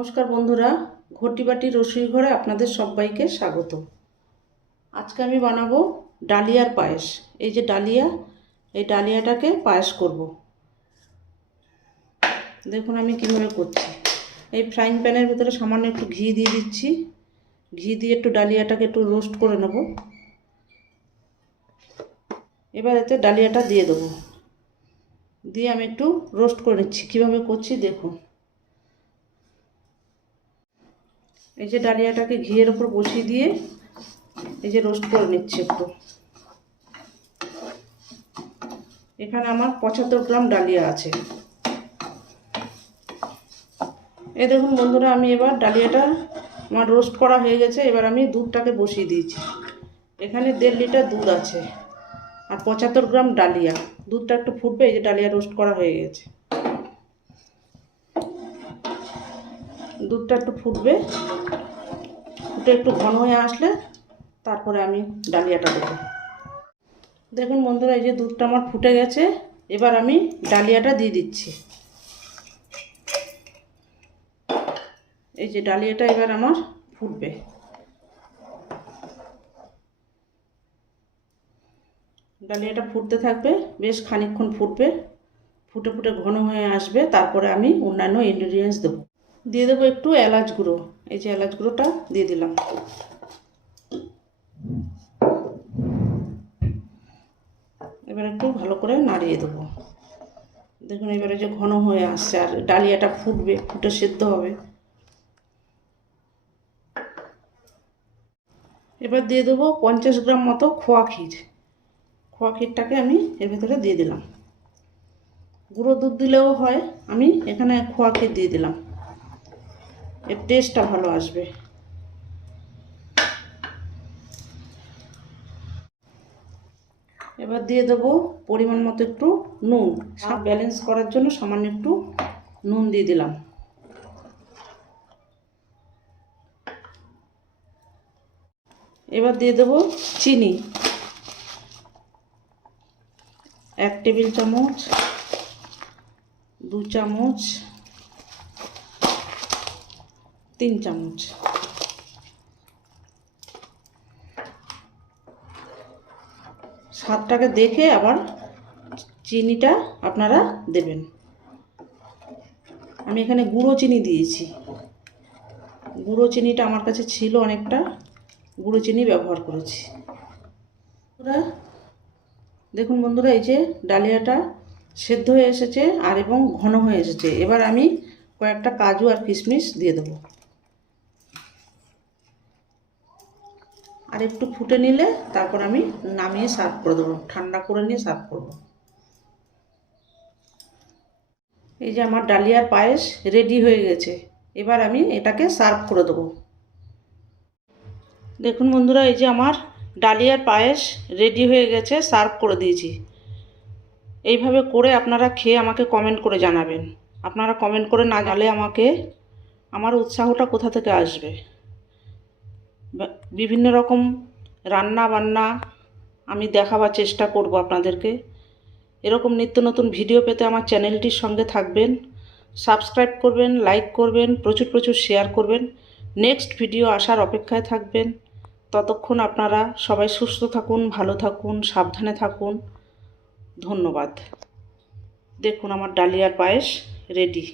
নমস্কার বন্ধুরা, ঘটি বাটির রসুই ঘরে আপনাদের সবাইকে স্বাগত। আজকে আমি বানাবো ডালিয়ার পায়েস। এই যে ডালিয়া, এই ডালিয়াটাকে পায়েস করব। দেখুন আমি কীভাবে করছি। এই ফ্রাইং প্যানের ভিতরে সামান্য একটু ঘি দিয়ে দিচ্ছি। ঘি দিয়ে একটু ডালিয়াটাকে একটু রোস্ট করে নেব। এবার এতে ডালিয়াটা দিয়ে দেবো, দিয়ে আমি একটু রোস্ট করে নিচ্ছি। কীভাবে করছি দেখুন। এই যে ডালিয়াটাকে ঘিয়ের ওপর বসিয়ে দিয়ে এই যে রোস্ট করে নিচ্ছি একটু। এখানে আমার 75 গ্রাম ডালিয়া আছে। এই দেখুন বন্ধুরা, আমি এবার ডালিয়াটা আমার রোস্ট করা হয়ে গেছে। এবার আমি দুধটাকে বসিয়ে দিয়েছি। এখানে 1.5 লিটার দুধ আছে আর 75 গ্রাম ডালিয়া। দুধটা একটু ফুটবে। এই যে ডালিয়া রোস্ট করা হয়ে গেছে। দুধটা একটু ফুটবে, ফুটে একটু ঘন হয়ে আসলে তারপরে আমি ডালিয়াটা দেবো। দেখুন বন্ধুরা, এই যে দুধটা আমার ফুটে গেছে। এবার আমি ডালিয়াটা দিয়ে দিচ্ছি। এই যে ডালিয়াটা এবার আমার ফুটবে। ডালিয়াটা ফুটতে থাকবে, বেশ খানিকক্ষণ ফুটবে। ফুটে ফুটে ঘন হয়ে আসবে, তারপরে আমি অন্যান্য ইনগ্রিডিয়েন্টস দেবো। দিয়ে দেবো একটু এলাচ গুঁড়ো। এই যে এলাচ গুঁড়োটা দিয়ে দিলাম। এবার একটু ভালো করে নাড়িয়ে দেবো। দেখুন এবারে যে ঘন হয়ে আসছে আর ডালিয়াটা ফুটবে, ফুটে সেদ্ধ হবে। এবার দিয়ে দেবো 50 গ্রাম মতো খোয়া ক্ষীর। খোয়া ক্ষীরটাকে আমি এর ভেতরে দিয়ে দিলাম। গুঁড়ো দুধ দিলেও হয়, আমি এখানে খোয়া ক্ষীর দিয়ে দিলাম। এর টেস্টটা ভালো আসবে। এবার দিয়ে দেবো পরিমাণ মতো একটু নুন। সব ব্যালেন্স করার জন্য সামান্য একটু নুন দিয়ে দিলাম। এবার দিয়ে দেবো চিনি। 1 টেবিল চামচ, 2 চামচ, 3 চামচ। স্বাদটাকে দেখে আবার চিনিটা আপনারা দেবেন। আমি এখানে গুঁড়ো চিনি দিয়েছি। গুঁড়ো চিনিটা আমার কাছে ছিল অনেকটা, গুঁড়ো চিনি ব্যবহার করেছি। দেখুন বন্ধুরা, এই যে ডালিয়াটা সেদ্ধ হয়ে এসেছে আর এবং ঘন হয়ে এসেছে। এবার আমি কয়েকটা কাজু আর কিশমিশ দিয়ে দেবো। আর একটু ফুটে নিলে তারপর আমি নামিয়ে সার্ভ করে দেবো। ঠান্ডা করে নিয়ে সার্ভ করব। এই যে আমার ডালিয়ার পায়েস রেডি হয়ে গেছে। এবার আমি এটাকে সার্ভ করে দেবো। দেখুন বন্ধুরা, এই যে আমার ডালিয়ার পায়েস রেডি হয়ে গেছে, সার্ভ করে দিয়েছি। এইভাবে করে আপনারা খেয়ে আমাকে কমেন্ট করে জানাবেন। আপনারা কমেন্ট করে না জানালে আমার উৎসাহটা কোথা থেকে আসবে। বিভিন্ন রকম রান্না বান্না আমি দেখাবার চেষ্টা করব আপনাদেরকে। এরকম নিত্য নতুন ভিডিও পেতে আমার চ্যানেলটির সঙ্গে থাকবেন, সাবস্ক্রাইব করবেন, লাইক করবেন, প্রচুর প্রচুর শেয়ার করবেন। নেক্সট ভিডিও আসার অপেক্ষায় থাকবেন। ততক্ষণ আপনারা সবাই সুস্থ থাকুন, ভালো থাকুন, সাবধানে থাকুন। ধন্যবাদ। দেখুন আমার ডালিয়ার পায়েস রেডি।